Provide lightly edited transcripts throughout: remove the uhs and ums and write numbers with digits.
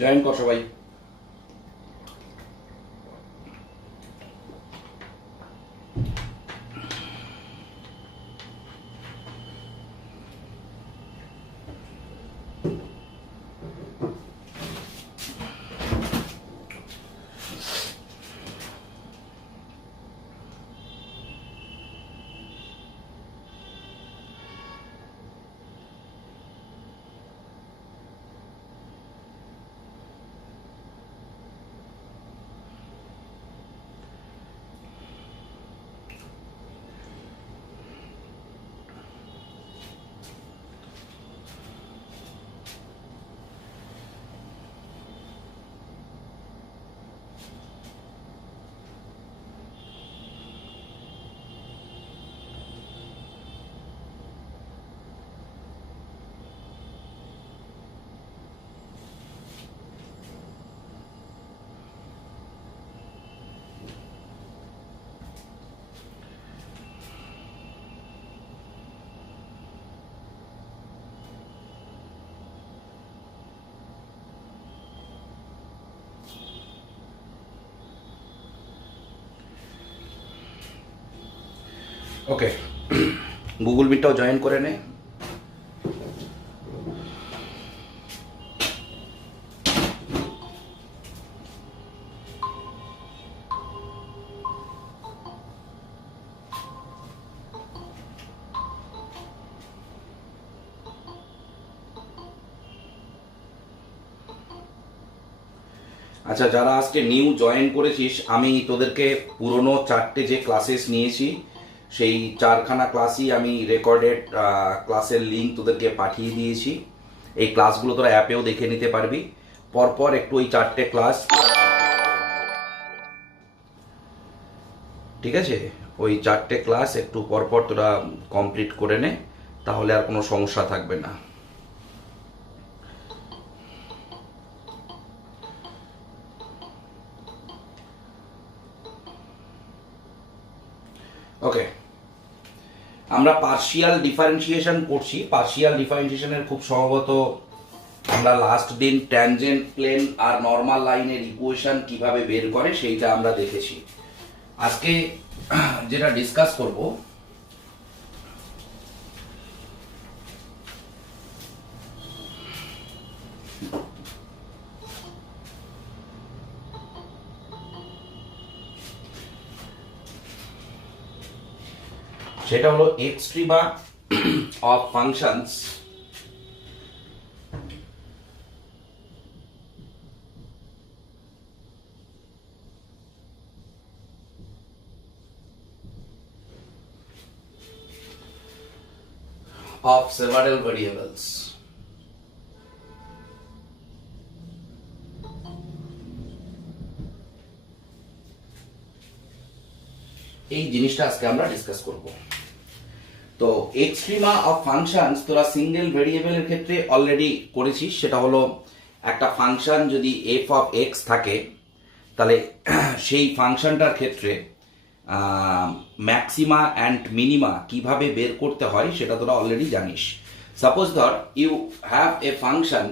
জয়েন কর সবাই। ওকে, গুগল মিটটাও জয়েন করে নে। আচ্ছা, যারা আজকে নিউ জয়েন করেছিস, আমি তোদেরকে পুরনো 4টে যে ক্লাসেস নিয়েছি সেই 4খানা ক্লাসই আমি রেকর্ডেড ক্লাসের লিঙ্ক তোদেরকে পাঠিয়ে দিয়েছি। এই ক্লাসগুলো তোরা অ্যাপেও দেখে নিতে পারবি। পরপর একটু ওই 4টে ক্লাস, ঠিক আছে, ওই 4টে ক্লাস একটু পরপর তোরা কমপ্লিট করে নে, তাহলে আর কোনো সমস্যা থাকবে না। ওকে, আমরা পার্শিয়াল ডিফারেন্সিয়েশন করছি। পার্শিয়াল ডিফারেন্সিয়েশনের খুব সম্ভবত আমরা লাস্ট দিন ট্যানজেন্ট প্লেন আর নর্মাল লাইনের ইকুয়েশন কিভাবে বের করে সেইটা আমরা দেখেছি। আজকে যেটা ডিসকাস করব সেটা হলো extrema of functions of several variables. এই জিনিসটা আজকে আমরা ডিসকাস করব। তো এক্সট্রিমা অফ ফাংশনস তোরা সিঙ্গেল ভেরিয়েবলের ক্ষেত্রে অলরেডি করেছিস। সেটা হলো একটা ফাংশন যদি এফ অফ এক্স থাকে, তাহলে সেই ফাংশনটার ক্ষেত্রে ম্যাক্সিমা অ্যান্ড মিনিমা কিভাবে বের করতে হয় সেটা তোরা অলরেডি জানিস। সাপোজ ধর you have a function,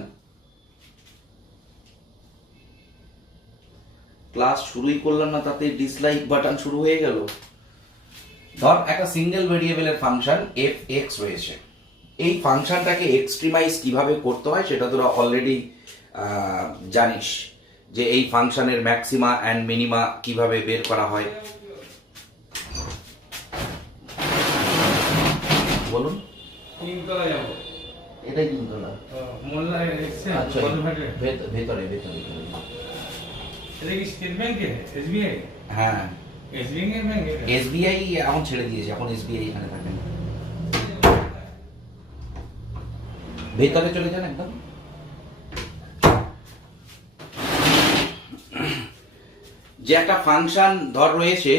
class শুরুই করলাম না তাতে ডিসলাইক বাটন শুরু হয়ে গেল। ধর একটা সিঙ্গেল ভেরিয়েবলের ফাংশন এফ এক্স রয়েছে, এই ফাংশনটাকে এক্সট্রিমাইজ কিভাবে করতে হয় সেটা তোরা অলরেডি জানিস, যে এই ফাংশনের ম্যাক্সিমা অ্যান্ড মিনিমা কিভাবে বের করা হয়। বলুন, এটাই তিনতলা। আচ্ছা, ভেতরে ভেতরে হ্যাঁ, এসবিআই এখন ছেড়ে দিয়েছে, এখন এসবিআই এখানে থাকে না। ভেতরে চলে যান একদম। যে একটা ফাংশন ধর রয়েছে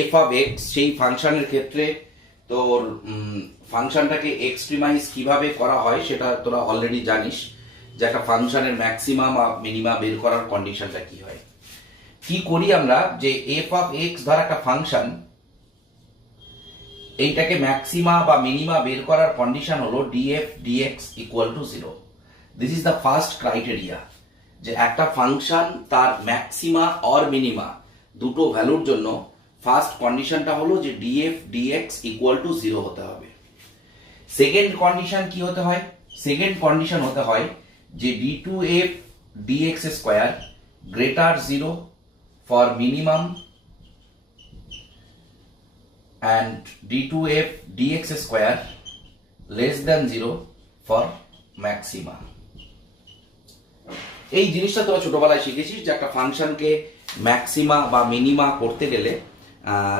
এফ অফ এক্স, সেই ফাংশনের ক্ষেত্রে তোর ফাংশনটাকে এক্সট্রিমাইজ কিভাবে করা হয় সেটা তোরা অলরেডি জানিস, যে একটা ফাংশনের ম্যাক্সিমাম বা মিনিমা বের করার কন্ডিশনটা কি হয়। কি করি আমরা, যে এফ অফ এক্স ধর একটা ফাংশন, এইটাকে ম্যাক্সিমা বা মিনিমা বের করার কন্ডিশন হলো df dx equal to 0। This is the first criteria. যে একটা ফাংশন তার ম্যাক্সিমা অর মিনিমা দুটো ভ্যালুর জন্য ফার্স্ট কন্ডিশনটা হলো যে ডিএফ ডিএক্স ইকুয়াল টু 0 হতে হবে। সেকেন্ড কন্ডিশন কি হতে হয়? সেকেন্ড কন্ডিশন হতে হয় যে d2f dx square greater 0 for minimum and d2f dx square less than 0 for maxima। এই জিনিসটা তোরা ছোটবেলায় শিখেছিস যে একটা ফাংশনকে ম্যাক্সিমা বা মিনিমা করতে গেলে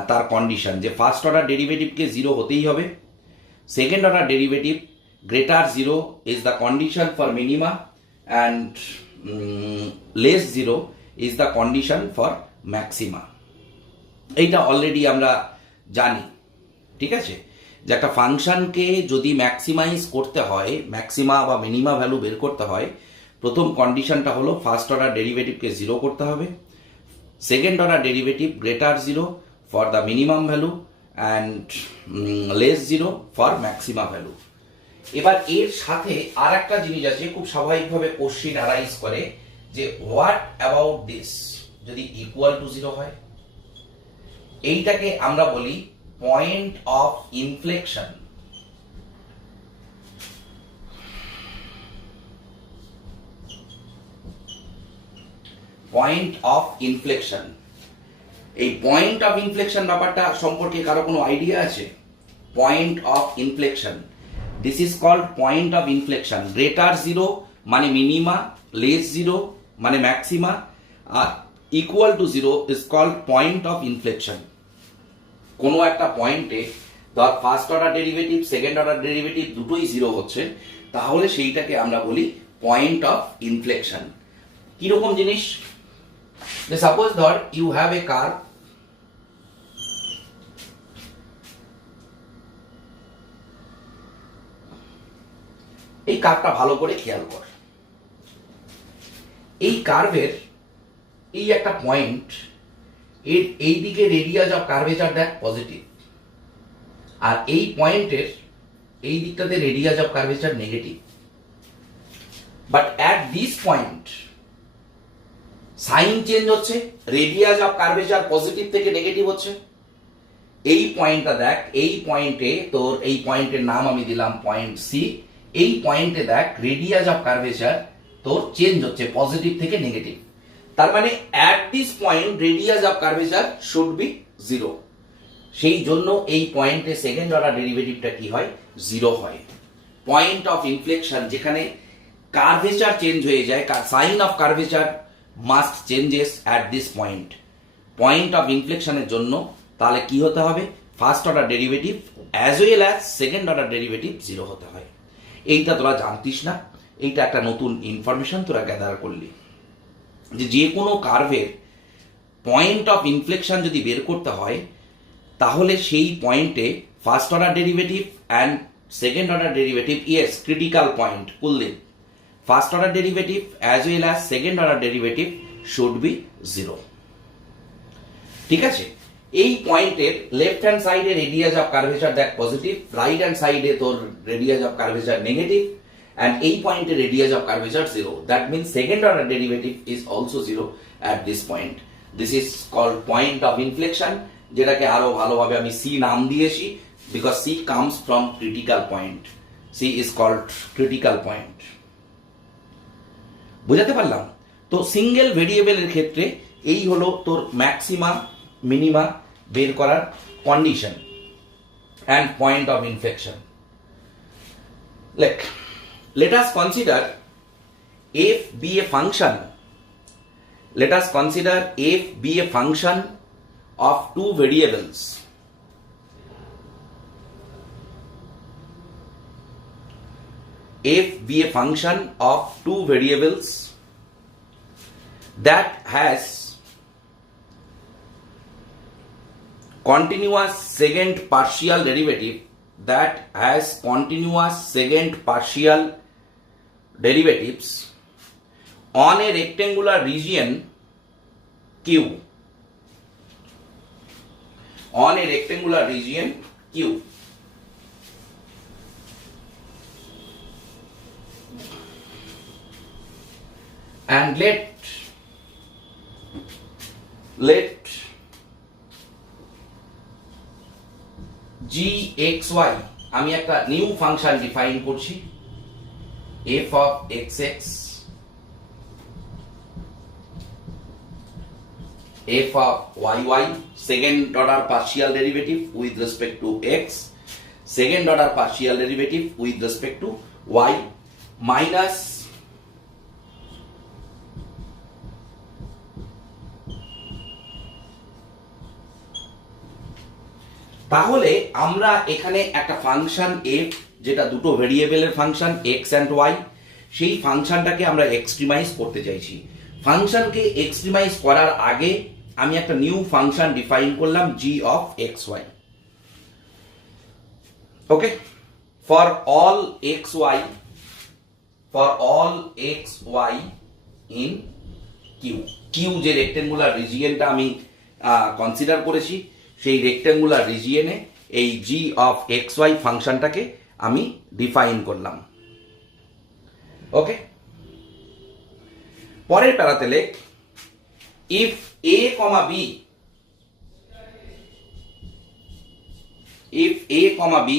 তার কন্ডিশন যে ফার্স্ট অর্ডার ডেরিভেটিভকে 0 হতেই হবে, second order derivative greater 0 is the condition for minima and less 0 is the condition for maxima. এইটা অলরেডি আমরা জানি, ঠিক আছে? যে একটা ফাংশনকে যদি ম্যাক্সিমাইজ করতে হয়, ম্যাক্সিমা বা মিনিমা ভ্যালু বের করতে হয়, প্রথম কন্ডিশনটা হলো ফার্স্ট অর্ডার ডেরিভেটিভকে 0 করতে হবে, second order derivative greater 0 for the minimum value and less 0 for maxima value. এবার এর সাথে আর একটা জিনিস আছে, খুব স্বাভাবিকভাবে কোশ্চিন অ্যারাইজ করে যে হোয়াট অ্যাবাউট দিস যদি ইকুয়াল টু 0 হয়? এইটাকে আমরা বলি point of inflection. Point of inflection, এই পয়েন্ট অফ ইনফ্লেকশন ব্যাপারটা সম্পর্কে কারো কোনো আইডিয়া আছে? Point of inflection, this is called point of inflection. Greater 0 মানে মিনিমা, লেস 0 মানে ম্যাক্সিমা, আর equal to 0 is called point of inflection. কোনো একটা পয়েন্টে ধর first order derivative second order derivative দুটোই 0 হচ্ছে, তাহলে সেইটাকে আমরা বলি পয়েন্ট অফ ইনফ্লেকশন। কিরকম জিনিস? সাপোজ ধর ইউ হ্যাভ এ কার, এই কারটা ভালো করে খেয়াল কর। এই কার্ভের এই একটা পয়েন্ট, এর এই দিকে রেডিয়াস অফ কার্ভেচার দেখ পজিটিভ, আর এই পয়েন্টের এই দিকটাতে radius of curvature negative. But at this point sign change হচ্ছে, রেডিয়াস অফ কার্ভেচার পজিটিভ থেকে নেগেটিভ হচ্ছে। এই পয়েন্টটা দেখ, এই পয়েন্টে তোর এই পয়েন্টের নাম আমি দিলাম পয়েন্ট সি। এই পয়েন্টে দেখ রেডিয়াস অফ কার্ভেচার তোর চেঞ্জ হচ্ছে পজিটিভ থেকে নেগেটিভ। তার মানে at this point radius of curvature should be 0। সেই জন্য এই পয়েন্টে সেকেন্ড অর্ডার ডেরিভেটিভটা কি হয়? 0 হয়। পয়েন্ট অফ ইনফ্লেকশন, যেখানে কার্ভেচার চেঞ্জ হয়ে যায়, sign of curvature must changes at this point. Point of ইনফ্লেকশনের জন্য তাহলে কি হতে হবে? First order derivative as well as second order derivative 0 হতে হয়। এইটা তোরা জানতিস না, এইটা একটা নতুন ইনফরমেশন তোরা গ্যাদার করলি যে কোনো কার্ভের পয়েন্ট অফ ইনফ্লেকশন যদি বের করতে হয়, তাহলে সেই পয়েন্টে first order derivative and second order derivative, yes critical point কুলদিন, first order derivative as well as second order derivative should be 0। ঠিক আছে? এই পয়েন্টের লেফট হ্যান্ড সাইডে রেডিয়াস অফ কার্ভেচার দেখ পজিটিভ, রাইট হ্যান্ড সাইডে তোর radius of curvature negative, and এই পয়েন্টে radius of curvature 0। That means second order derivative is also 0 at this point. This is called point of inflection, যেটাকে আরো ভালোভাবে আমি সি নাম দিয়েছি because C comes from critical point. C is called critical point. বুঝাতে পারলাম? তো সিঙ্গেল ভেরিয়েবলের ক্ষেত্রে এই হলো তোর ম্যাক্সিমা মিনিমা বের করার condition and point of inflection. Let us consider f be a function. Let us consider f be a function of two variables. F be a function of two variables that has continuous second partial derivative, that has continuous second partial derivatives on a rectangular region Q. On a rectangular region Q. and let gxy, আমি একটা new function define করছি, f of xx, f of yy, second order partial derivative with respect to x, second order partial derivative with respect to y, minus তাহলে আমরা এখানে একটা function f, যেটা দুটো ভেরিয়েবলের ফাংশন x and y, সেই ফাংশনটাকে আমরা এক্সট্রিমাইজ করতে চাইছি। ফাংশনকে এক্সট্রিমাইজ করার আগে আমি একটা নিউ ফাংশন ডিফাইন করলাম g of xy। Okay, for all xy in Q যে রেক্টেঙ্গুলার রিজিয়নটা আমি কনসিডার করেছি, সেই রেক্টেঙ্গুলার রিজিয়নে এই g of xy ফাংশনটাকে আমি ডিফাইন করলাম। ওকে, পরের প্যারাতে লেখ if a, b, if a, b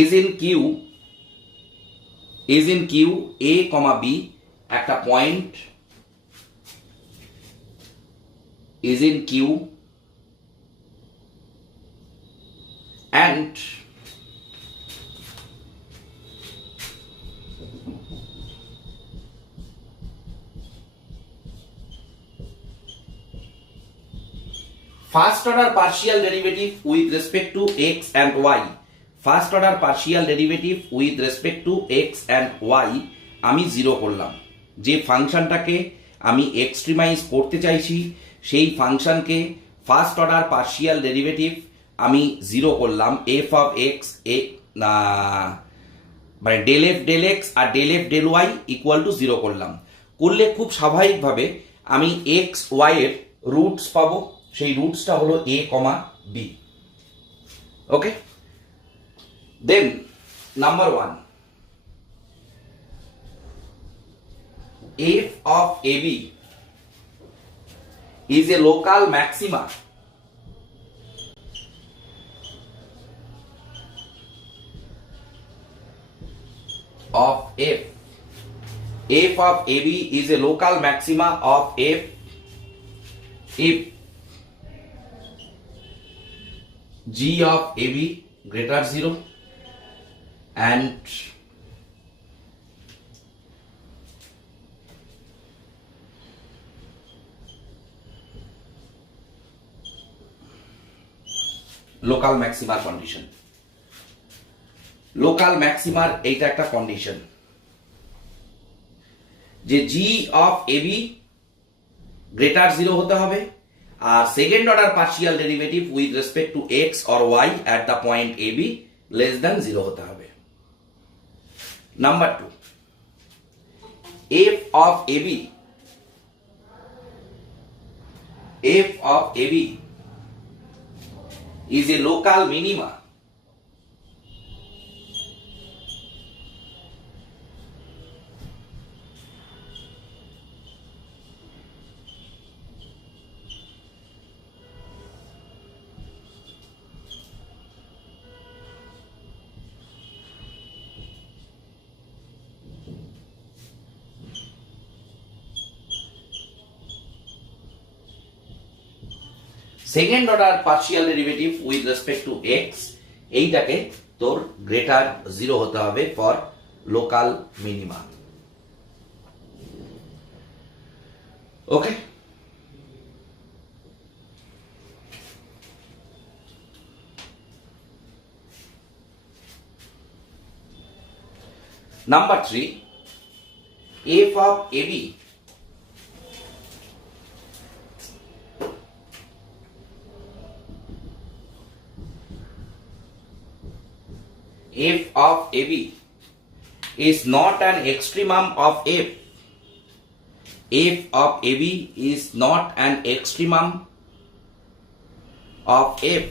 is in q, a, b একটা point is in q and first order partial derivative with respect to x and y, first order partial derivative with respect to x and y আমি zero করলাম। যে ফাংশনটাকে আমি extremize করতে চাইছি সেই ফাংশনকে ফার্স্ট অর্ডার পার্শিয়াল ডেরিভেটিভ আমি জিরো করলাম, এফ অফ এক্স, মানে ডেল এফ ডেল এক্স আর del f del y equal to zero করলাম। করলে খুব স্বাভাবিকভাবে আমি এক্স ওয়াই এর রুটস পাবো, সেই রুটসটা হলো a, b। Okay, then number 1, f of ab is a local maxima of f, f of ab is a local maxima of f if g of ab greater 0 and local ম্যাক্সিমার condition. Local ম্যাক্সিমার এইটা একটা কন্ডিশন যে g of ab greater 0 হতে হবে আর second order partial derivative with respect to x or y at the point ab less than 0 হতে হবে। Number 2, f of ab is a local minima second order partial derivative with respect to x, এইটাকে তোর greater 0 হতে হবে for local minima. Okay, number 3, f of ab f of ab is not an extremum of f, f of ab is not an extremum of f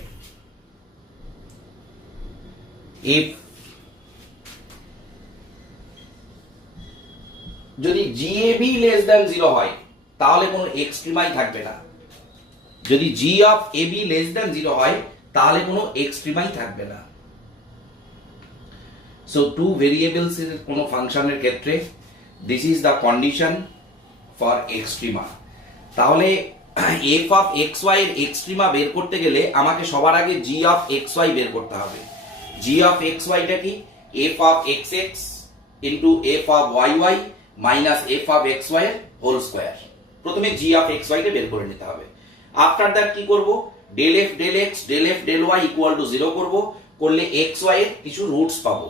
if যদি জিএবি less than 0 হয় তাহলে কোনো এক্সট্রিমাই থাকবে না। যদি জি অফ এবি লেস দ্যান 0 হয় তাহলে কোনো এক্সট্রিমাই থাকবে না। সো টু ভেরিয়েবলস এর কোনো ফাংশনের ক্ষেত্রে this is the condition for extrema. তাহলে এফ অফ এক্স ওয়াই এর এক্সট্রিমা বের করতে গেলে আমাকে সবার আগে জি অফ এক্স ওয়াই বের করতে হবে। জি অফ এক্স ওয়াইটা কি? F of x x into f of y y minus f of x y এর হোল স্কোয়ার। প্রথমে জি অফ এক্স ওয়াইটা বের করে নিতে হবে। আফটার দ্যাট কি করব? Del f del x del f del y equal to 0 করব। করলে এক্স ওয়াই এর কিছু রুটস পাবো।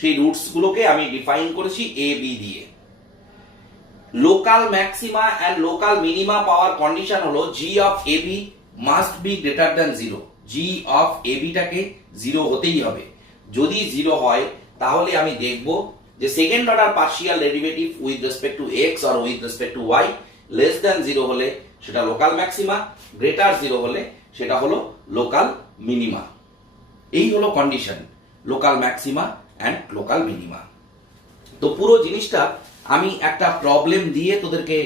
সেই রুটস গুলোকে আমি ডিফাইন করেছি এ বি দিয়ে। Local maxima and local minima পাওয়ার কন্ডিশন হলো G of AB must be greater than 0। G of এবিটাকে 0 হতেই হবে। যদি 0 হয় তাহলে আমি দেখব যে second order partial derivative with respect to x or with respect to y less than 0 হলে সেটা লোকাল ম্যাক্সিমা, গ্রেটার 0 হলে সেটা হলো লোকাল মিনিমা। এই হলো condition local maxima and local minima. তো পুরো জিনিসটা আমি একটা প্রবলেম দিয়ে তোদেরকে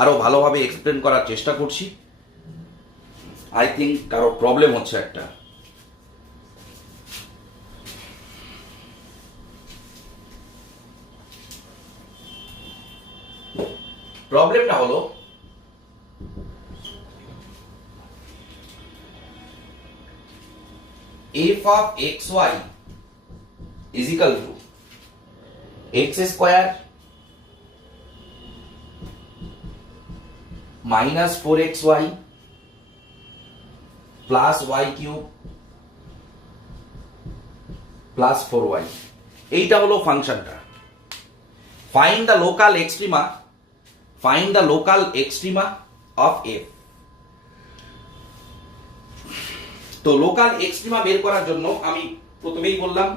আরো ভালোভাবে এক্সপ্লেন করার চেষ্টা করছি। আই থিঙ্ক কারো প্রবলেম হচ্ছে একটা। প্রবলেমটা হলো f of xy is equal to x square minus 4xy plus y cube plus 4y। এইটা হলো ফাংশনটা। Find the local extrema, find the local extrema of f। তো লোকাল এক্সট্রিমা বের করার জন্য আমি প্রথমেই বললাম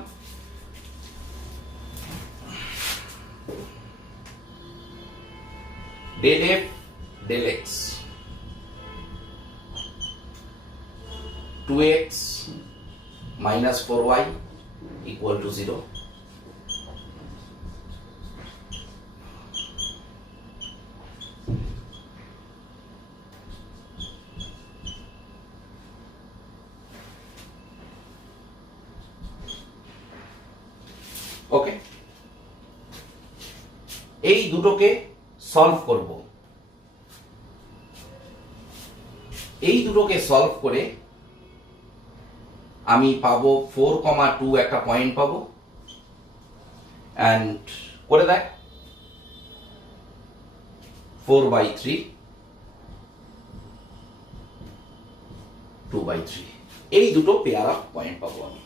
del f del x 2x minus 4y equal to 0। Okay, এই দুটোকে সলভ করব। এই দুটোকে সলভ করে আমি পাবো 4,2 একটা পয়েন্ট পাবো। এন্ড করে দেখ 4/3 2/3 এই দুটো পেয়ার অফ পয়েন্ট পাবো আমি।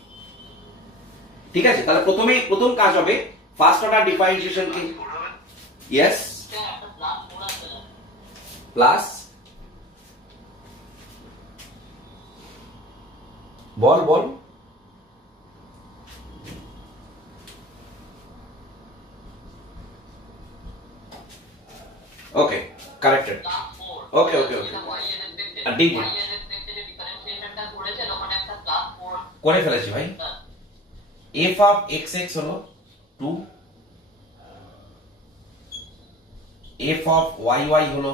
ঠিক আছে, তাহলে প্রথম কাজ হবে ফার্স্ট অর্ডার ডিফারেন্সিয়েশন কি? ইয়েস, প্লাস বল বল ওকে, কারেক্টেড। ওকে ওকে ওকে, ডিড করে ফেলেছি ভাই। f of xx হলো 2, f of yy হলো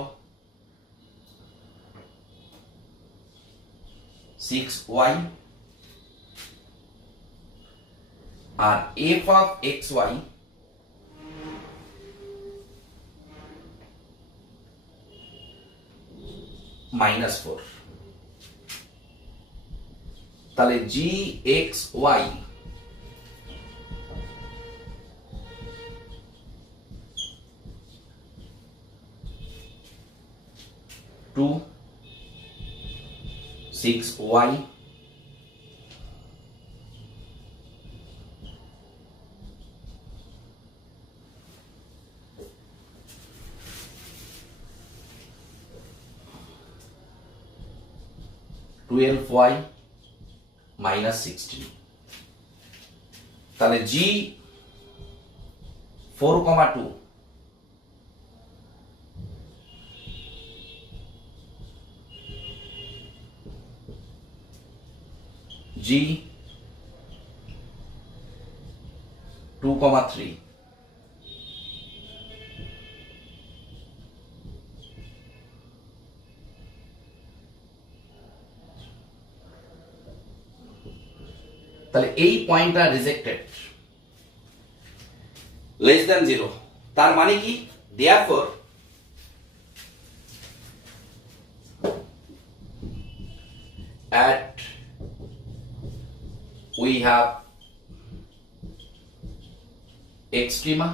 6y আর f of xy -4। তাহলে gxy 2 6y -12y -16। তাহলে g 4,2 g 2,3 এই পয়েন্টটা রিজেক্টেড, লেস দ্যান 0। তার মানে কি, therefore at we have extrema,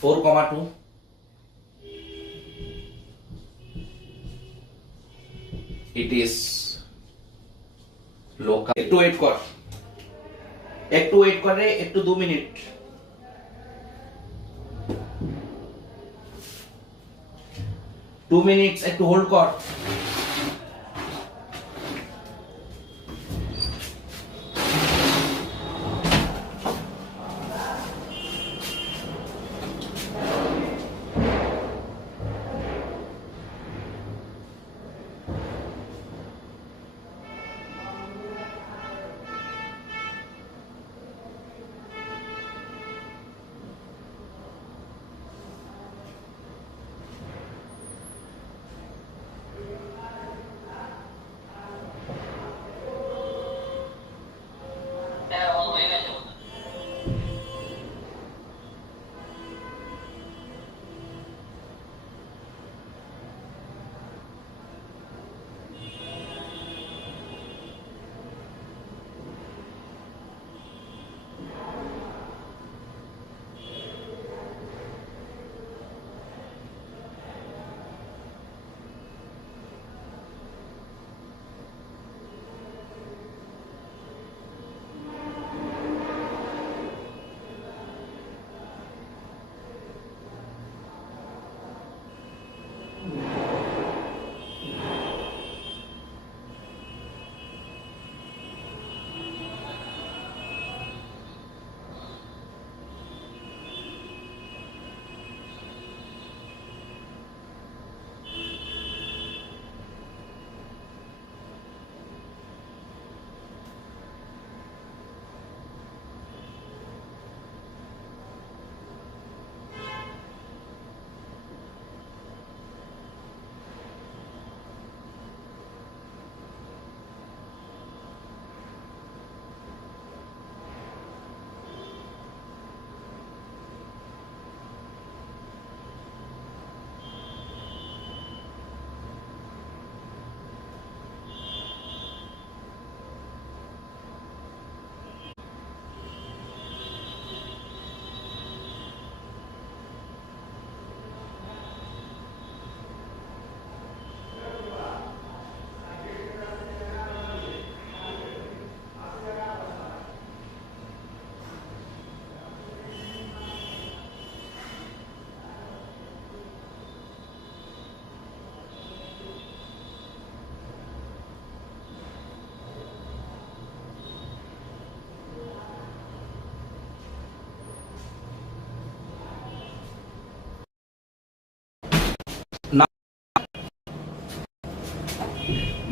four comma two, it is local। একটু ওয়েট কর, একটু ওয়েট করে, একটু 2 মিনিট। 2 মিনিটস একটু হোল্ড কর।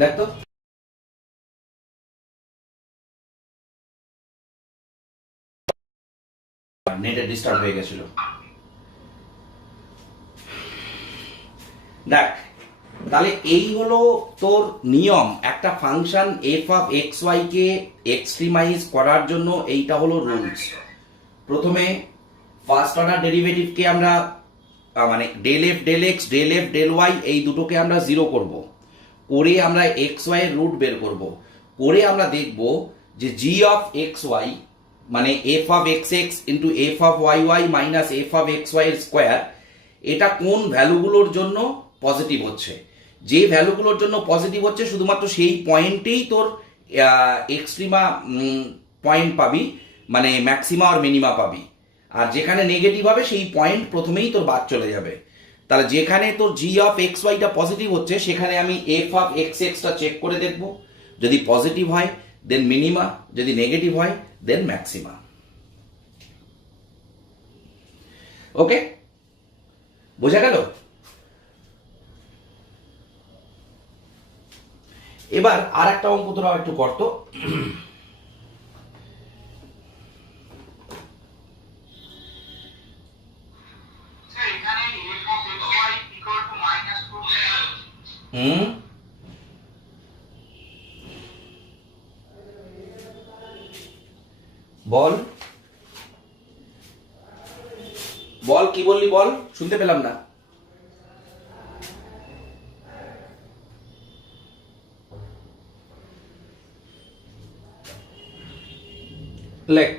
দেখ তো, নেটে ডিস্টার্ব হয়ে গেছিল। দেখ, তাহলে এই হলো তোর নিয়ম। একটা function F of x Y কে এক্সট্রিমাইজ করার জন্য এইটা হলো রুলস। প্রথমে ফার্স্ট অর্ডার ডেরিভেটিভকে আমরা মানে del f del x, del f del y, এই দুটোকে আমরা জিরো করব, করে আমরা এক্স ওয়াই এর রুট বের করব, করে আমরা দেখব যে জি অফ এক্স ওয়াই মানে f of x x into f of y y minus f of x y এর স্কোয়ার, এটা কোন ভ্যালুগুলোর জন্য পজিটিভ হচ্ছে। যে ভ্যালুগুলোর জন্য পজিটিভ হচ্ছে শুধুমাত্র সেই পয়েন্টেই তোর এক্সট্রিমা পয়েন্ট পাবি, মানে ম্যাক্সিমা আর মিনিমা পাবি। আর যেখানে নেগেটিভ হবে সেই পয়েন্ট প্রথমেই তোর বাদ চলে যাবে। তাহলে যেখানে তোর জি অফ এক্স ওয়াইটা পজিটিভ হচ্ছে সেখানে আমি এফ অফ এক্স এক্সটা চেক করে দেখব, যদি পজিটিভ হয় দেন মিনিমা, যদি নেগেটিভ হয় দেন ম্যাক্সিমা। ওকে, বোঝা গেল? এবার আর একটা অঙ্ক তোরা একটু করতো। বল বল কি বললি বল, শুনতে পেলাম না। লেখ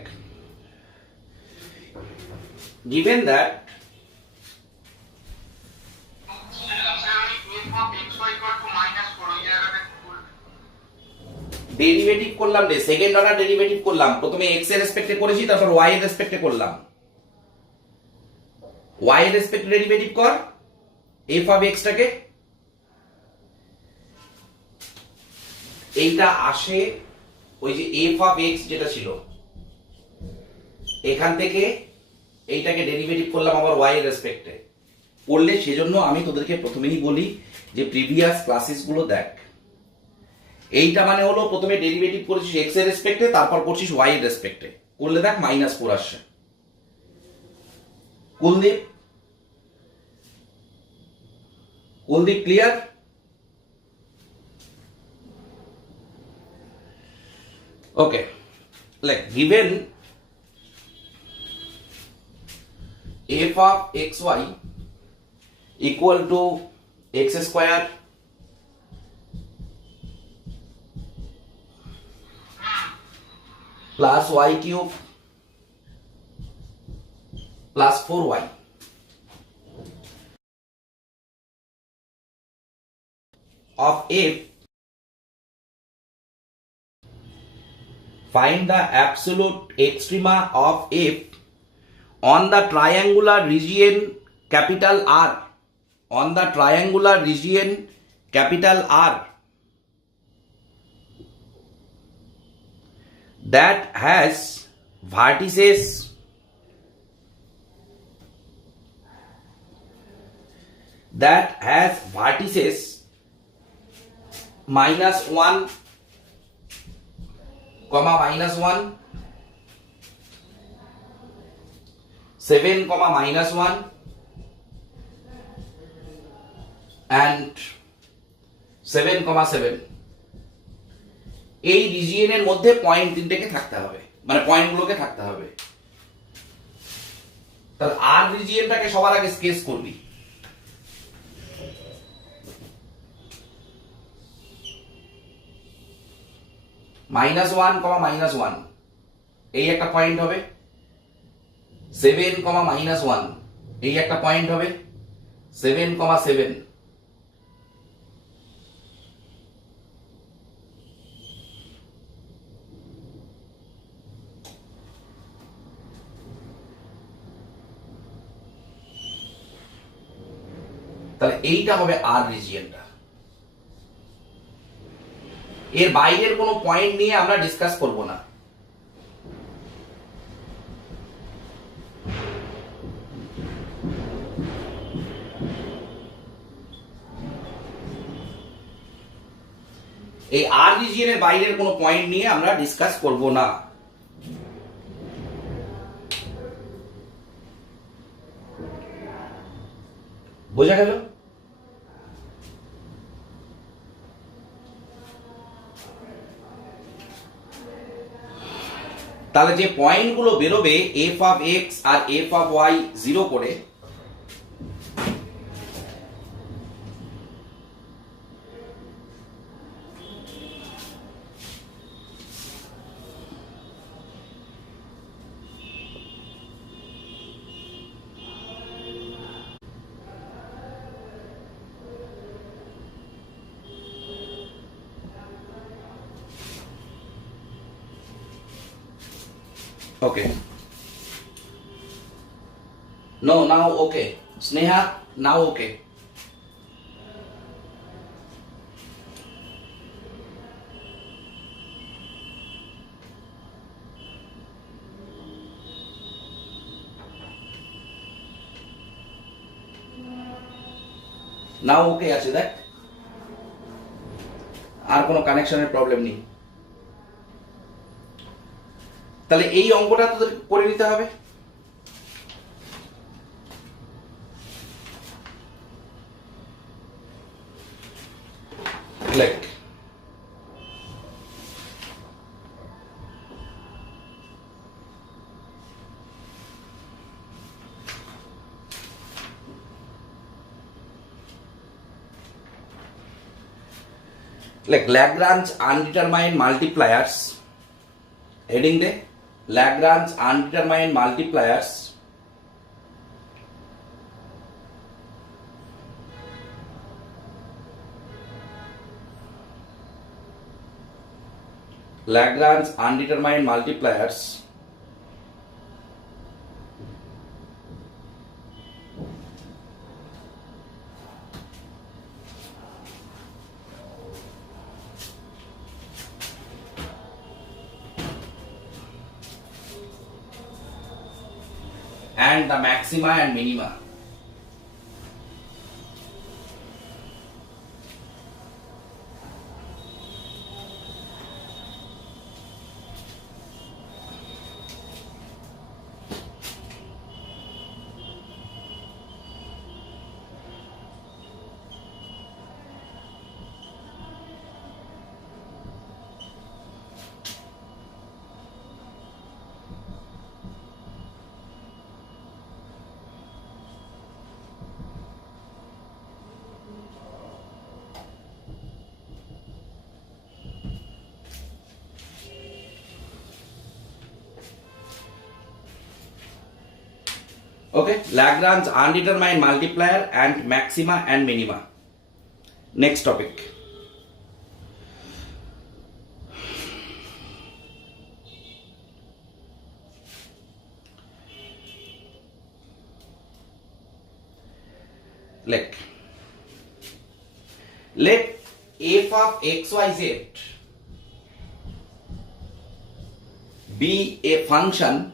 given that ডেরিভেটিভ করলাম রে, সেকেন্ড অর্ডার ডেরিভেটিভ করলাম। প্রথমে এক্স এর রেসপেক্টে করেছি, তারপর ওয়াই এর রেসপেক্টে করলাম। ওয়াই এর রেসপেক্টে ডেরিভেটিভ কর এফ অফ এক্স টাকে। এইটা আসে ওই যে এফ অফ এক্স যেটা ছিল, এখান থেকে এইটাকে ডেরিভেটিভ করলাম আবার ওয়াই এর রেসপেক্টে করলে। সেজন্য আমি তোদেরকে প্রথমেই বলি যে প্রিভিয়াস ক্লাসেস গুলো দেখ। এইটা মানে হলো প্রথমে ডেরিভেটিভ করেছিস এক্স এর রেসপেক্টে, তারপর করছিস ওয়াই এর রেসপেক্টে, করলে দেখ -4 আসছে। কুলদীপ কুলদীপ ক্লিয়ার? ওকে, like given f of xy equal to x square plus y cube plus 4y of f, find the absolute extrema of f on the triangular region capital R, on the triangular region capital R that has vertices -1, -1, 7, -1 and 7, 7। এই রিজিয়নের মধ্যে পয়েন্ট তিনটাকে থাকতে হবে, মানে পয়েন্টগুলোকে থাকতে হবে। তাহলে আর রিজিয়নটাকে সবার আগে স্কেচ করবি। -1, -1 এই একটা পয়েন্ট হবে। 7, -1 এই একটা পয়েন্ট হবে। 7, 7 তাহলে এইটা হবে আর রিজিয়নটা। এর বাইরের কোনো পয়েন্ট নিয়ে আমরা ডিসকাস করব না। এই আর রিজিয়নের বাইরের কোনো পয়েন্ট নিয়ে আমরা ডিসকাস করব না। বোঝা গেল? তাহলে যে পয়েন্টগুলো বেরোবে এফ অফ এক্স আর এফ অফ ওয়াই 0 করে, okay, no, now okay, Sneha, now okay, now okay আছে দেখ, আর কোনো কানেকশনের প্রবলেম নেই। তাহলে এই অঙ্কটা তোদের করে নিতে হবে। লেখ like Lagrange undetermined multipliers, heading de Lagrange undetermined multipliers Lagrange undetermined multipliers and the maxima and minima. Okay, Lagrange undetermined multiplier and maxima and minima. Next topic. Let f of xyz be a function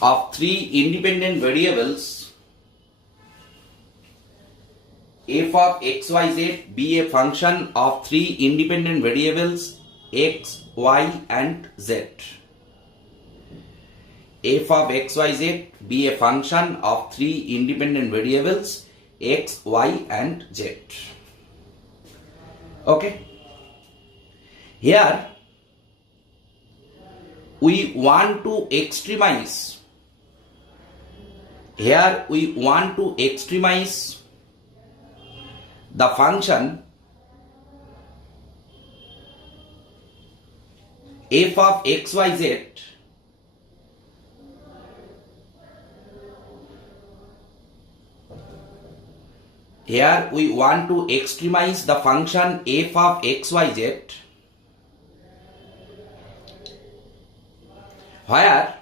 of three independent variables. F of xyz be a function of three independent variables x, y and z. F of xyz be a function of three independent variables x, y and z. Okay. Here we want to extremize. Here we want to extremize the function f of xyz Here we want to extremize the function f of xyz where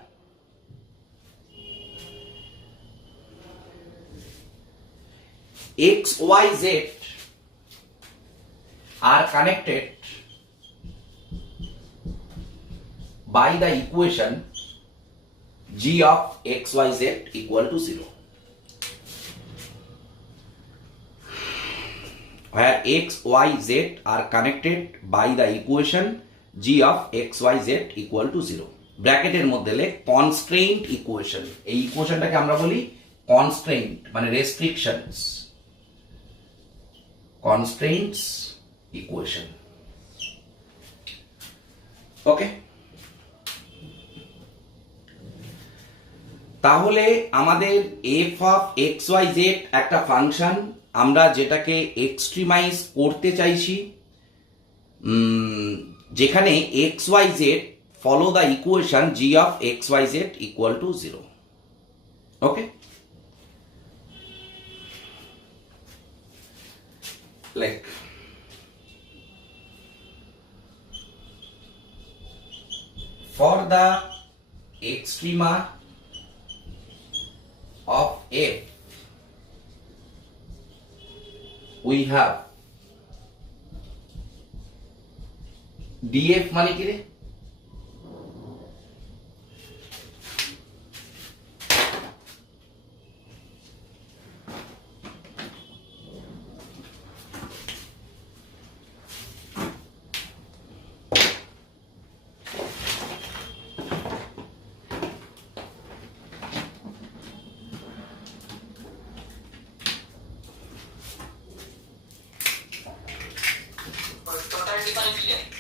x, y, z are connected by the equation g of x, y, z equal to 0. Where x, y, z are connected by the equation g of x, y, z equal to 0. ব্র্যাকেটের মধ্যে লেখ constrained equation. এই ইকুয়েশনটাকে আমরা বলি কনস্ট্রেইনড মানে রেস্ট্রিকশনস। কনস্ট্রেইনটস ইকুয়েশন। ওকে, তাহলে আমাদের f অফ xyz একটা ফাংশন, আমরা যেটাকে এক্সট্রিমাইজ করতে চাইছি, যেখানে xyz follow the equation g of xyz equal to 0. Okay, like for the extrema of f we have df মানে কি রে?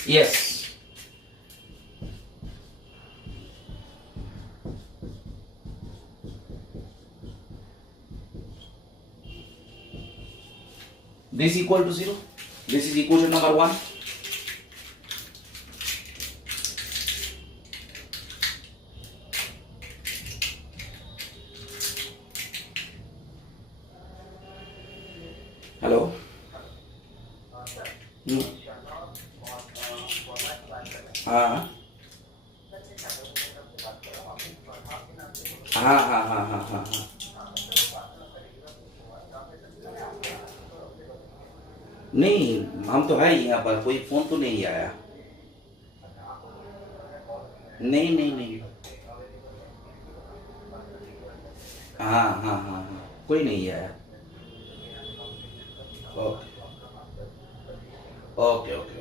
Yes. This equal to 0. This is equation number 1. Hello. हाँ हाँ हाँ हाँ हाँ हाँ हाँ। नहीं, हम तो है ही यहाँ पर, कोई फोन तो नहीं आया। नहीं नहीं नहीं। हाँ हाँ हाँ हाँ, कोई नहीं आया। Okay okay okay okay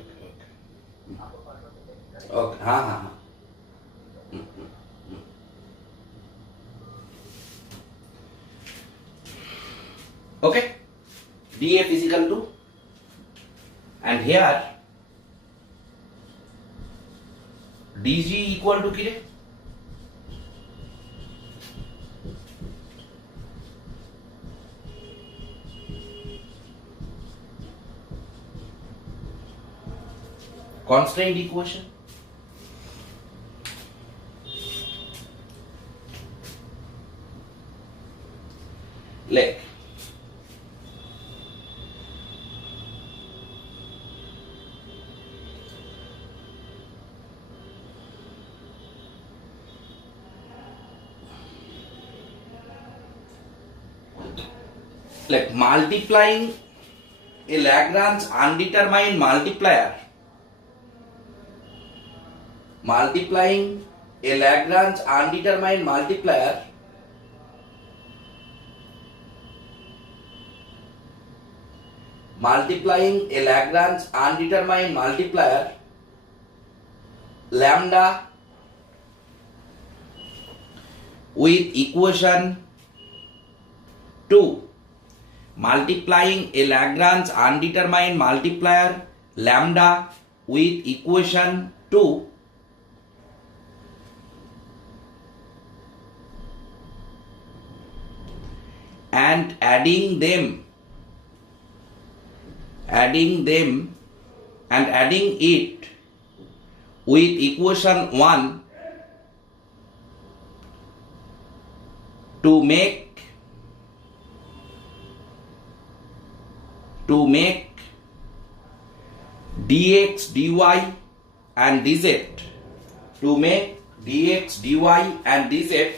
okay, हाँ हाँ हाँ। Okay, df is equal to, and here dg equal to কি রে? Constraint equation. Like multiplying a Lagrange undetermined multiplier, multiplying a Lagrange undetermined multiplier multiplying a Lagrange undetermined multiplier lambda with equation 2, multiplying a Lagrange undetermined multiplier lambda with equation 2 and adding them and adding it with equation 1 to make dx dy and dz, to make dx dy and dz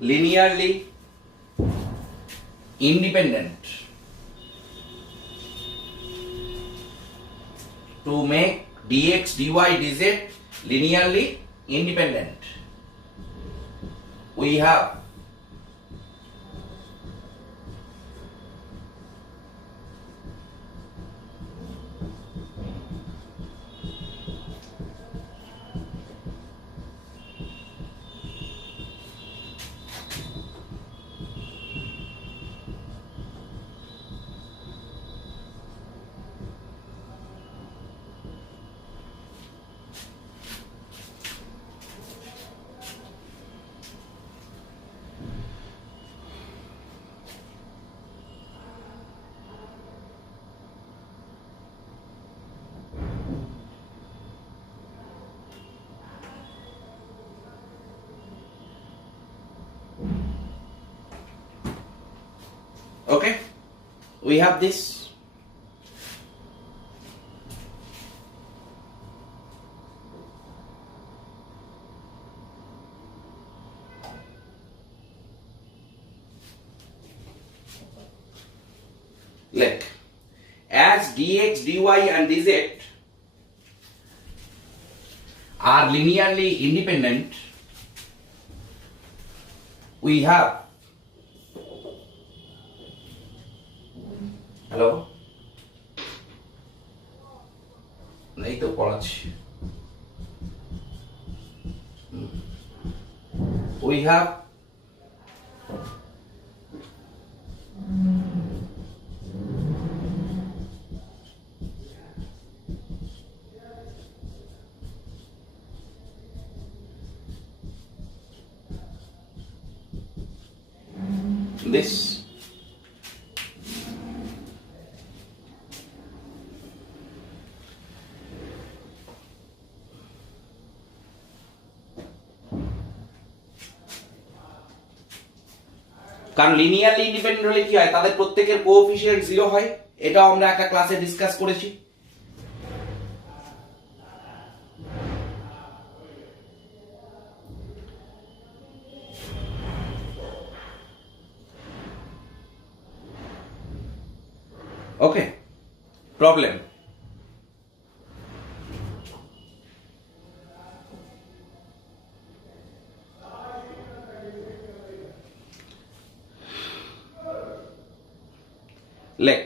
linearly independent, to make dx dy dz linearly independent, we have okay, we have this. Like as dx, dy and dz are linearly independent, we have hello नहीं तो पढ़ाচ্ছি we have this কারণ linearly independent হলে কি হয়, তাদের প্রত্যেকের কোএফিসিয়েন্ট 0 হয়, এটাও আমরা একটা ক্লাসে ডিসকাস করেছি। ওকে, প্রবলেম লেখ,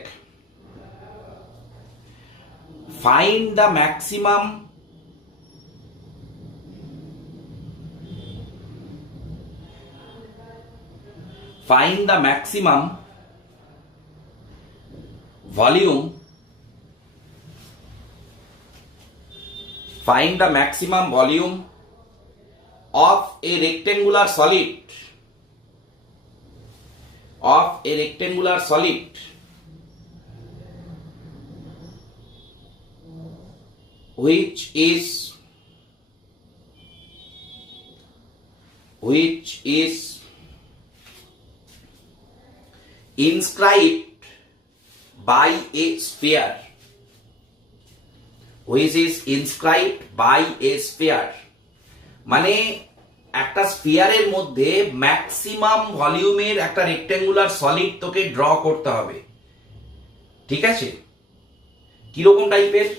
find the maximum volume of a rectangular solid which is inscribed by a sphere, মানে একটা স্ফিয়ারের মধ্যে ম্যাক্সিমাম ভলিউমের একটা রেক্টেঙ্গুলার সলিড তোকে ড্র করতে হবে। ঠিক আছে, কিরকম টাইপের?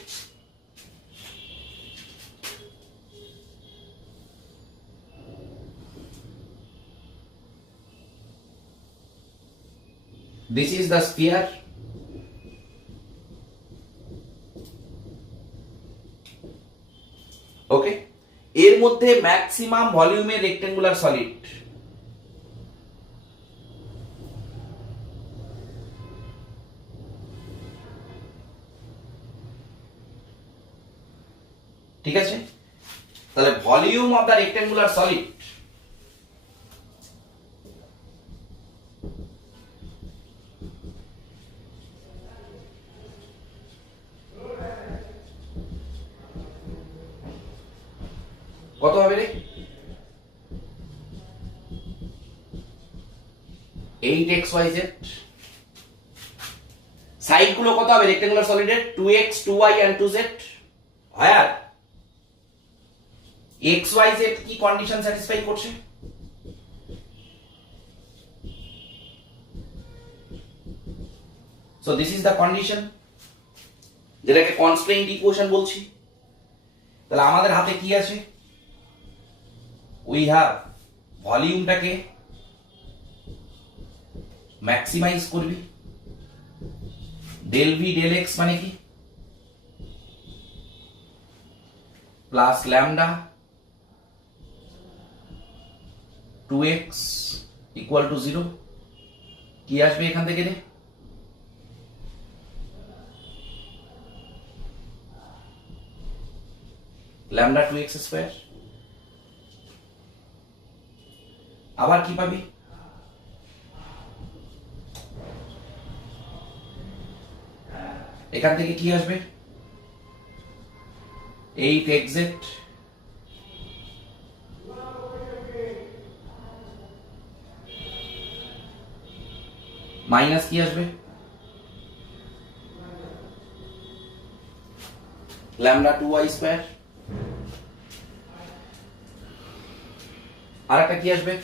This is the sphere. ওকে, এর মধ্যে ম্যাক্সিমাম ভলিউমের রেক্টেঙ্গুলার সলিড। ঠিক আছে, তাহলে volume of the rectangular solid কত হবে রে? 8xyz। সাইড গুলো কত হবে রেক্টেঙ্গুলার সলিডের? 2x 2y and 2z। আর xyz কি কন্ডিশন স্যাটিসফাই করছে? So this is the condition, যেটাকে কনস্ট্রেইনড ইকুয়েশন বলছি। তাহলে আমাদের হাতে কি আছে? উই হ্যাভ ভলিউমটাকে ম্যাক্সিমাইজ করবি, ডেল ভি ডেল এক্স মানে কি? Plus lambda 2x equal to 0। কি আসবে এখান থেকে রে? Lambda 2x square. আবার কি পাবি? এখান থেকে কি আসবে? 8xz মাইনাস কি আসবে? Lambda 2y square. আর একটা কি আসবে?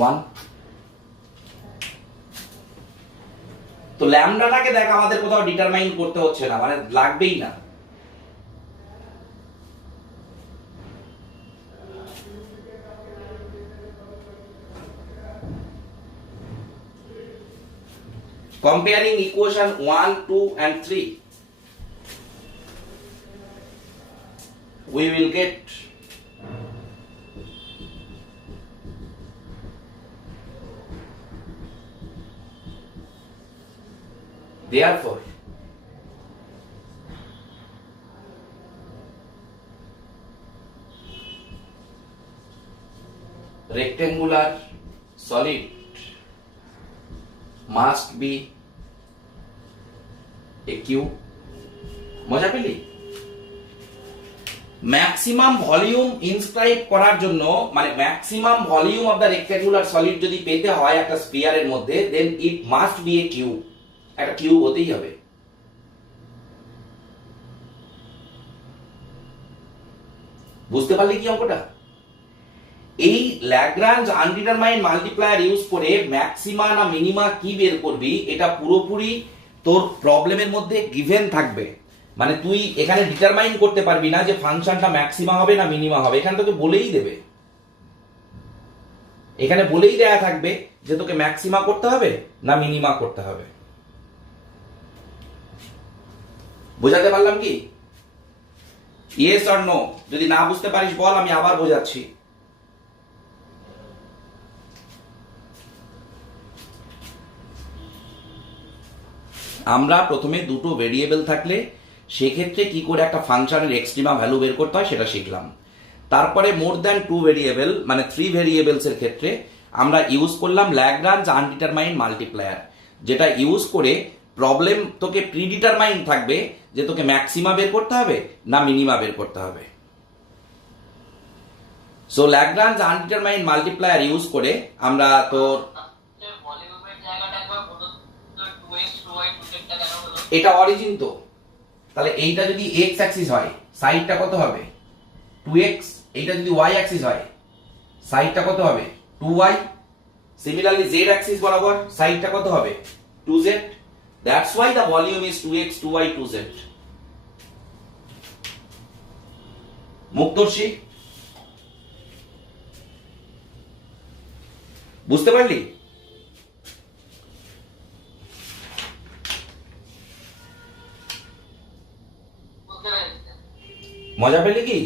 ওয়ান। তো ল্যামডাটাকে দেখ আমাদের কোথাও ডিটারমাইন করতে হচ্ছে না, মানে লাগবেই না। Comparing equation 1, 2 and 3, we will get therefore rectangular solid must be a cube. মজা পেলি? ম্যাক্সিমাম ভলিউম ইনস্ক্রাইব করার জন্য, মানে maximum volume of the rectangular solid যদি পেতে হয় একটা স্ফিয়ারের মধ্যে, then it must be a cube. একটা কিউব হতেই হবে। বুঝতে পারলি কি অঙ্কটা? এই ল্যাগ্রাঞ্জ আনডিটারমাইন্ড মাল্টিপ্লায়ার ইউজ করে ম্যাক্সিমা না মিনিমা কি বের করবি, এটা পুরোপুরি তোর প্রবলেমের মধ্যে গিভেন থাকবে। মানে তুই এখানে ডিটারমাইন করতে পারবি না যে ফাংশনটা ম্যাক্সিমা হবে না মিনিমা হবে, এখানে তোকে বলেই দেবে। এখানে বলেই দেয়া থাকবে যে তোকে ম্যাক্সিমা করতে হবে না মিনিমা করতে হবে। বোঝাতে পারলাম কি? Yes or no? যদি না বুঝতে পারিস বল, আমি আবার বোঝাচ্ছি। আমরা প্রথমে দুটো ভেরিয়েবল থাকলে সেক্ষেত্রে কি করে একটা ফাংশনের এক্সট্রিমা ভ্যালু বের করতে হয় সেটা শিখলাম। তারপরে মোর দ্যান টু ভেরিয়েবল মানে 3 ভেরিয়েবলস এর ক্ষেত্রে আমরা ইউজ করলাম ল্যাগ্রাঞ্জ আনডিটারমাইন্ড মাল্টিপ্লায়ার, যেটা ইউজ করে প্রবলেম তোকে প্রিডিটারমাইন্ড থাকবে যে তোকে ম্যাক্সিমা বের করতে হবে না মিনিমা বের করতে হবে। So Lagrange undetermined multiplier use করে আমরা তোর এটা অরিজিন তো, তাহলে এইটা যদি এক্স অ্যাক্সিস হয় সাইডটা কত হবে? 2x। এইটা যদি y অ্যাক্সিস হয় সাইডটা কত হবে? 2y। সিমিলারলি z অ্যাক্সিস বরাবর সাইডটা কত হবে? 2z। That's why the volume is 2x 2y 2z। মুক্তর্ষি, বুঝতে পারলি? মজা পেলি কি?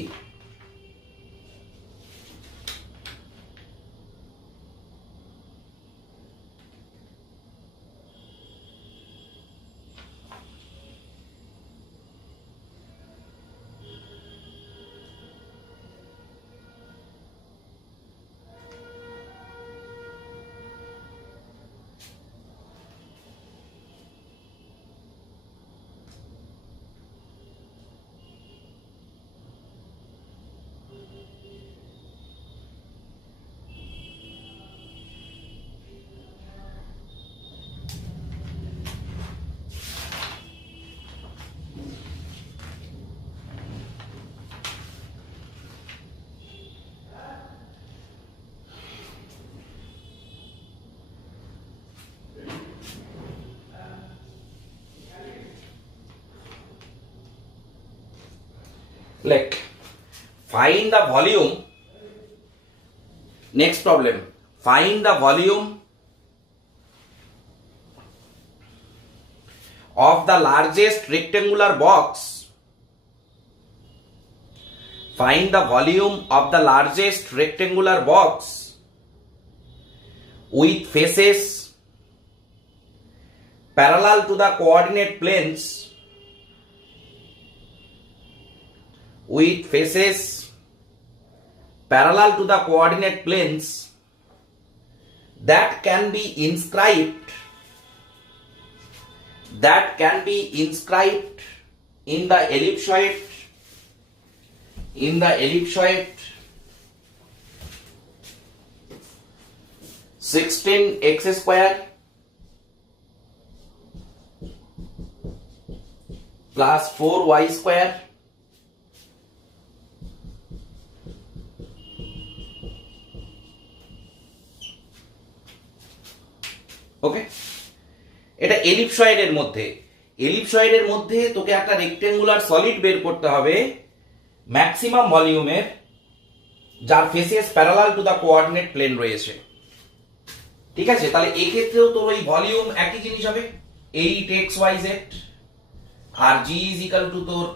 Like, find the volume. Next problem. Find the volume of the largest rectangular box. Find the volume of the largest rectangular box with faces parallel to the coordinate planes, with faces parallel to the coordinate planes that can be inscribed in the ellipsoid 16x square plus 4y square ওকে। এটা এলিপসয়েডের মধ্যে তোকে একটা rectangular solid বের করতে হবে maximum ভলিউমের, যার faces parallel to the coordinate plane রয়েছে। ঠিক আছে, তাহলে এই ক্ষেত্রেও তোর ওই ভলিউম একই জিনিস হবে 8xyz, আর g ইজ ইকুয়াল টু তোর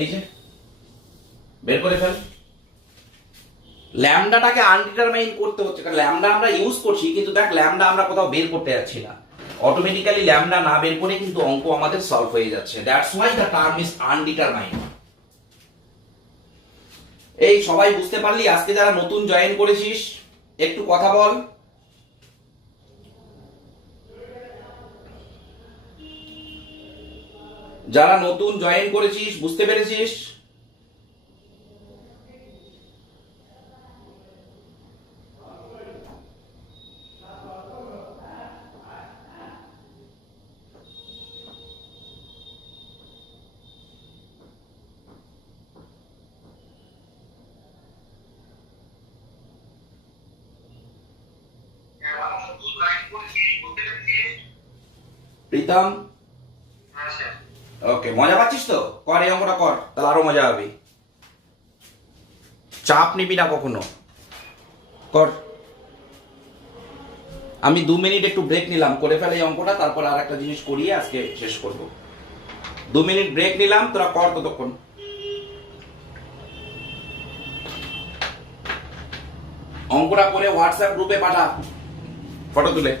এই যে বের করে ফেল। ল্যামডাটাকে আনডিটারমাইন করতে হচ্ছে, কারণ ল্যামডা আমরা ইউজ করছি কিন্তু দেখ ল্যামডা আমরা কোথাও বের করতে যাচ্ছি না। অটোমেটিক্যালি ল্যামডা না বের করে কিন্তু অঙ্ক আমাদের সলভ হয়ে যাচ্ছে। That's why the term is undetermined. এই সবাই বুঝতে পারলি? আজকে যারা নতুন জয়েন করেছিস একটু কথা বল। যারা নতুন জয়েন করেছিস বুঝতে পেরেছিস? প্রীতম, ওকে, মজা পাচ্ছিস তো? কর এই অঙ্কটা কর, তাহলে আরো মজা হবে। চাপ নিবি না কখনো, কর। আমি 2 মিনিট একটু ব্রেক নিলাম, করে ফেলে এই অঙ্কটা, তারপর আর একটা জিনিস করিয়ে আজকে শেষ করব। 2 মিনিট ব্রেক নিলাম, তোরা কর ততক্ষণ। অঙ্কটা করে হোয়াটসঅ্যাপ গ্রুপে পাঠা ফটো তুলে।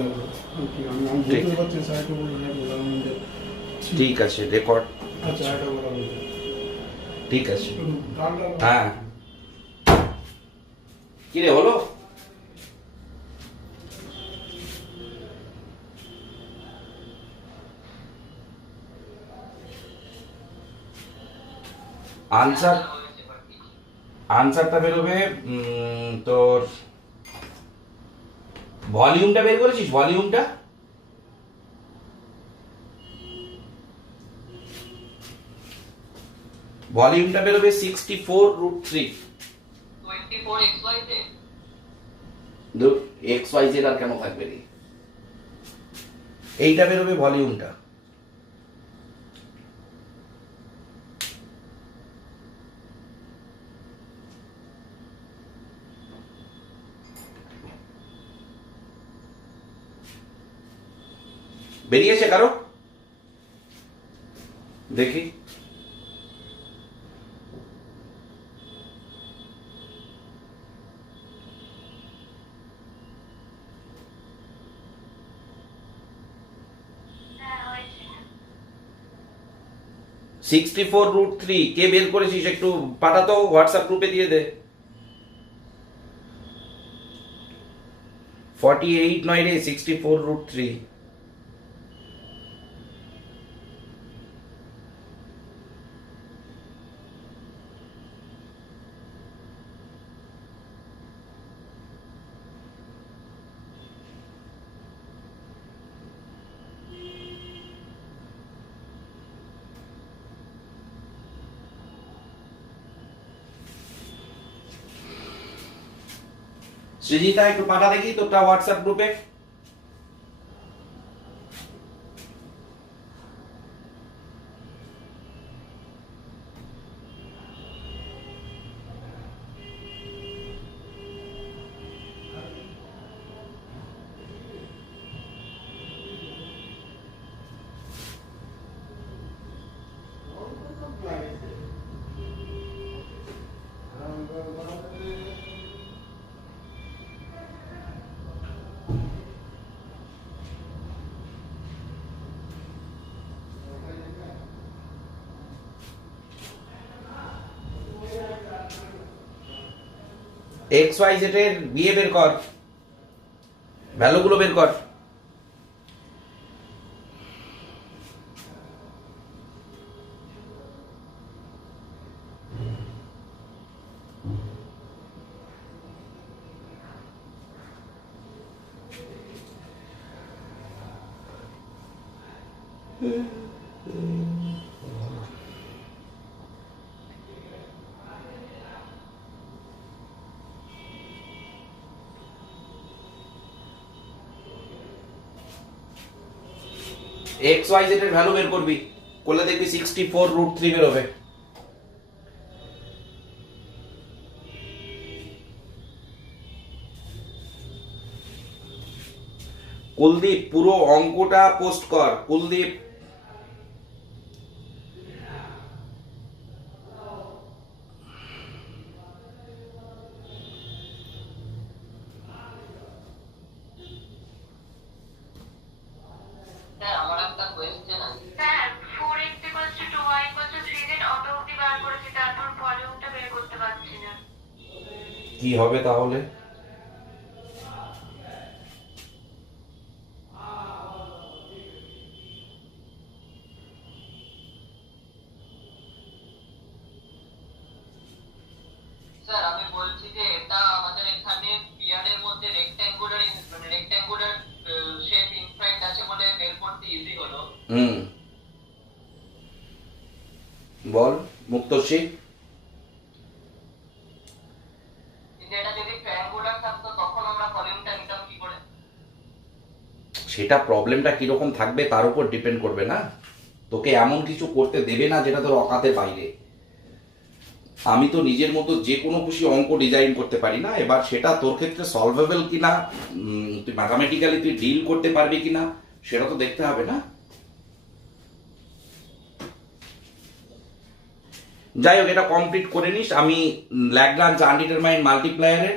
দেখো আমি বলতে পারছি স্যারকে বললাম যে ঠিক আছে, রেকর্ড। আচ্ছা এটা বলা বলতে ঠিক আছে, গানটা হ্যাঁ। কি রে হলো? আনসার, আনসারটা বেরোবে তোর ভলিউমটা বের করেছিস? ভলিউমটা ভলিউমটা বেরোবে 64√3। 24 XYZ আর কেন থাকবে রে? এইটা বেরোবে ভলিউমটা। বেরিয়েছে কারো? দেখি। হয়েছে। 64√3 কে বের করেছিস একটু পাঠাতো, হোয়াটসঅ্যাপ গ্রুপে দিয়ে দে। 48 নয় রে, 64√3। সৃজিতা একটু পাঠা দেখি তোরটা হোয়াটসঅ্যাপ গ্রুপে। XYZ এর বিয়ে বের কর, ভ্যালুগুলো বের কর। XYZ এর ভ্যালু বের করবি, করলে দেখবি 64√3 বেরোবে। কুলদীপ পুরো অঙ্কটা পোস্ট কর, কুলদীপ। স্যার আমার একটা কোয়েশ্চেন আছে। Sir 4x equals to 2y equals to 3z অত অবধি বার করেছি, তারপর ভলিউমটা বের করতে পারছি না। কি হবে তাহলে? স্যার আমি বলছি যে এটা আমাদের এখানে পিয়ারের মধ্যে রেক্ট্যাঙ্গুলার মানে রেক্ট্যাঙ্গুলার শেপ ইনফ্রাইট আছে বলে বের করতে ইজি হলো। বল মুক্তশ্রী। কিন্তু এটা যদি ট্রায়াঙ্গুলার থাকতো তখন আমরা ভলিউমটা নিতাম কি করে? সেটা প্রবলেমটা কিরকম থাকবে তার উপর ডিপেন্ড করবে না। তোকে এমন কিছু করতে দেবে না যেটা তোর অকাতের বাইরে। আমি তো নিজের মতো যে কোনো খুশি অঙ্ক ডিজাইন করতে পারি না, এবার সেটা তোর ক্ষেত্রে সলভেবল কিনা, তুই ম্যাথামেটিক্যালি তুই ডিল করতে পারবি কিনা সেটা তো দেখতে হবে না। যাই হোক, এটা কমপ্লিট করে নিস। আমি ল্যাগ্রাঞ্জ আনডিটারমাইন্ড মাল্টিপ্লায়ারের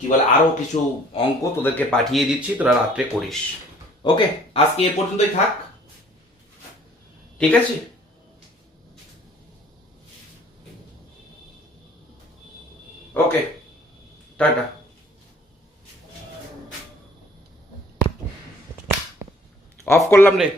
কি বলে আরো কিছু অঙ্ক তোদেরকে পাঠিয়ে দিচ্ছি, তোরা রাত্রে করিস। ওকে, আজকে এ পর্যন্তই থাক, ঠিক আছে? ওকে, টাটা। অফ করলাম রে।